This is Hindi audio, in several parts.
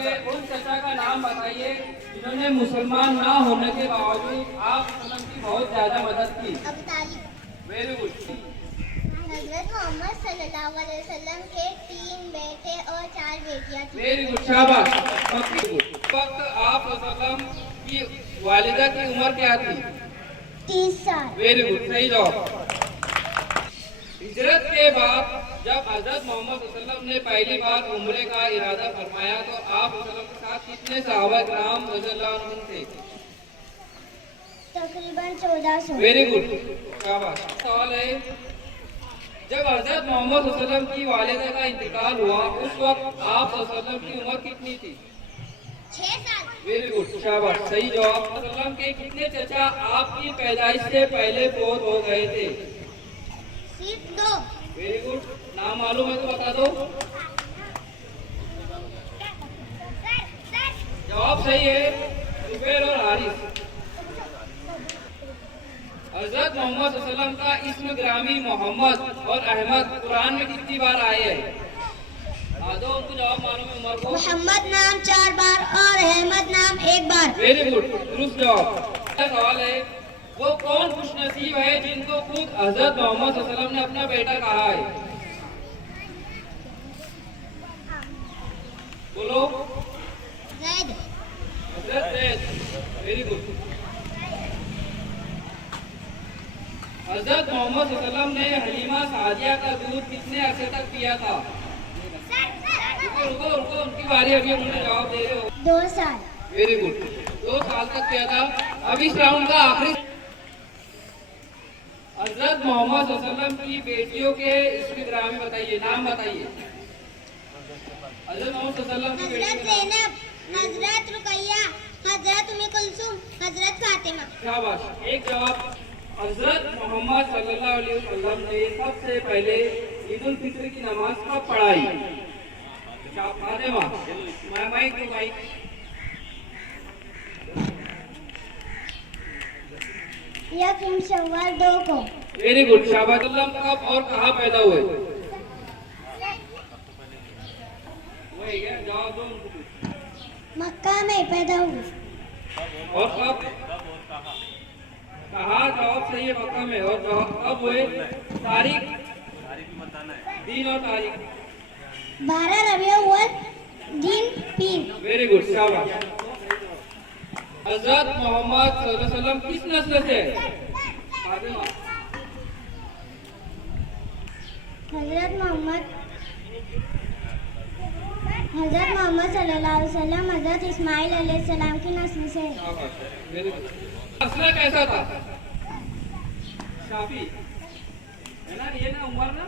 के उन चचा का नाम बताइए जिन्होंने मुसलमान ना होने के बावजूद आप की बहुत ज्यादा मदद की। Abu Talib. Very good. हजरत मोहम्मद सल्लल्लाहु अलैहि वसल्लम के 3 बेटे और 4 बेटियां थीं। वेरी गुड, शाबाश। वक्त आप वसल्लम की वालिदा की उम्र क्या थी? 30 साल। वेरी गुड, सही जवाब। हिजरत के बाद जब हजरत मोहम्मद वसल्लम ने पहली बार उम्रे का इरादा फरमाया तो आप वसल्लम के साथ कितने सहाबा किराम रज़ियल्लाहु अन्हुम थे? तकरीबन 1400। वेरी गुड, शाबाश। सवाल है, जब हजरत मोहम्मद वसल्लम की वालिदा का इंतकाल हुआ उस वक्त आप वसल्लम की उम्र कितनी थी? 6 साल। वेरी गुड, शाबाश, सही जवाब। वसल्लम के कितने चचा आपकी पैदाइश से पहले फौत हो गए थे? सिर्फ 2। Very good. नाम मालूम है तो बता दो। जवाब सही है, जुबैर और हारिस। हजरत मोहम्मद वसल्लम का इस्म ग्रामी मोहम्मद और अहमद कुरान में कितनी बार आए हैं? दो उनको जवाब मालूम है उमर को। मोहम्मद नाम 4 बार और अहमद नाम 1 बार। वेरी गुड, दुरुस्त जवाब। सवाल है, वो कौन खुशनसीब है जिनको खुद हजरत मोहम्मद वसल्लम ने अपना बेटा कहा है? बोलो। ज़ैद। हजरत ज़ैद। Very good. हजरत मोहम्मद वसल्लम ने हलीमा सादिया का दूध कितने अरसे तक पिया था? रुको रुको, उनकी बारी, अभी उन्होंने जवाब दे रहे हो। 2 साल। वेरी गुड, 2 साल तक पिया था। अब इस राउंड का आखिरी। हजरत मोहम्मद वसल्लम की बेटियों के इसमें ग्रामी बताइए, नाम बताइए। हजरत मोहम्मद वसल्लम की हजरत बेटियों के नाम। ज़ैनब, हजरत रुकैया, हजरत उम्मे कुलसुम, हजरत फातिमा। शाबाश, एक जवाब। हजरत मोहम्मद सल्लल्लाहु अलैहि वसल्लम ने सबसे पहले ईद उल फित्र की नमाज कब पढ़ाई? फातिमा। माइक दो, माइक। यकीन शव्वाल 2 को। वेरी गुड, शाबाश। वसल्लम कब और कहाँ पैदा हुए? वही है, जवाब दो उनको। मक्का में पैदा हुए। और कब? कहा, जवाब सही है, मक्का में। और कब हुए? तारीख, दिन और तारीख। 12 रबीउल अव्वल, दिन पीर। वेरी गुड, शाबाश। हजरत मोहम्मद सल्लल्लाहु अलैहि वसल्लम किस नस्ल से है? फातिमा। हजरत मोहम्मद सल्लल्लाहु अलैहि वसल्लम हजरत इस्माइल अलैहिस्सलाम की नस्ल से है। शाबाश, वेरी गुड। नस्ल कैसा था? शाफी है ना, ये ना उमर ना,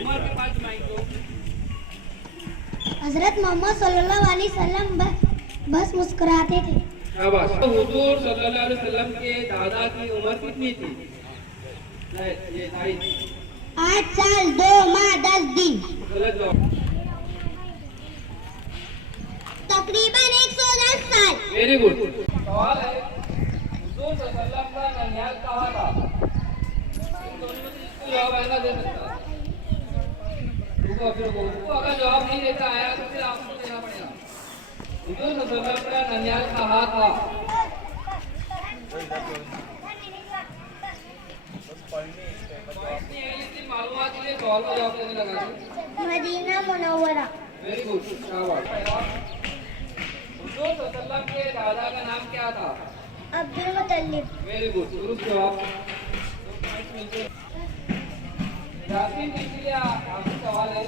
उमर के पास माइक दो। हजरत मोहम्मद सल्लल्लाहु अलैहि वसल्लम बस मुस्कुराते थे। शाबाश। तो हुजूर सल्लल्लाहु अलैहि वसल्लम के दादा की उम्र कितनी थी? ये 8 साल 2 माह 10 दिन। गलत जवाब। तकरीबन 110 साल। Very good. सवाल है, हुजूर सल्लल्लाहु अलैहि वसल्लम का ननिहाल कहाँ था? इन दोनों में से इसको जवाब आएगा दे सकता है। रुको, अगर जवाब नहीं देता आया तो फिर आपको देना पड़ेगा। हुजूर सल्लल्लाहु अलैहि वसल्लम का ननिहाल कहाँ था? मालूमात के लिए सवाल का जवाब देने लगा। Medina Munawwara. वेरी गुड, शाबाश। हुजूर सल्लल्लाहु अलैहि वसल्लम के दादा का नाम क्या था? अब्दुल मुत्तलिब। वेरी गुड, दुरुस्त जवाब। यासीन के लिए आखिरी सवाल है,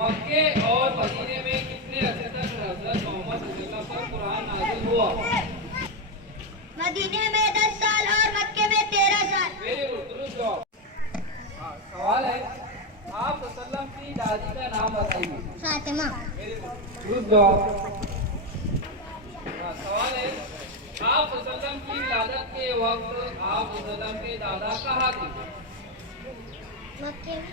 मक्के और मदीने में कितने अरसे तक हजरत मोहम्मद सल्लल्लाहु अलैहि वसल्लम पर कुरान नाज़िल हुआ? मदीने में 10 साल और मक्के में 13 साल। वेरी गुड, दुरुस्त जवाब। सवाल है, आप वसल्लम की दादी का नाम बताइए। फातिमा। वेरी गुड, दुरुस्त जवाब। सवाल है, आप वसल्लम की विलादत के वक्त आप वसल्लम के दादा कहाँ थे? मक्के में।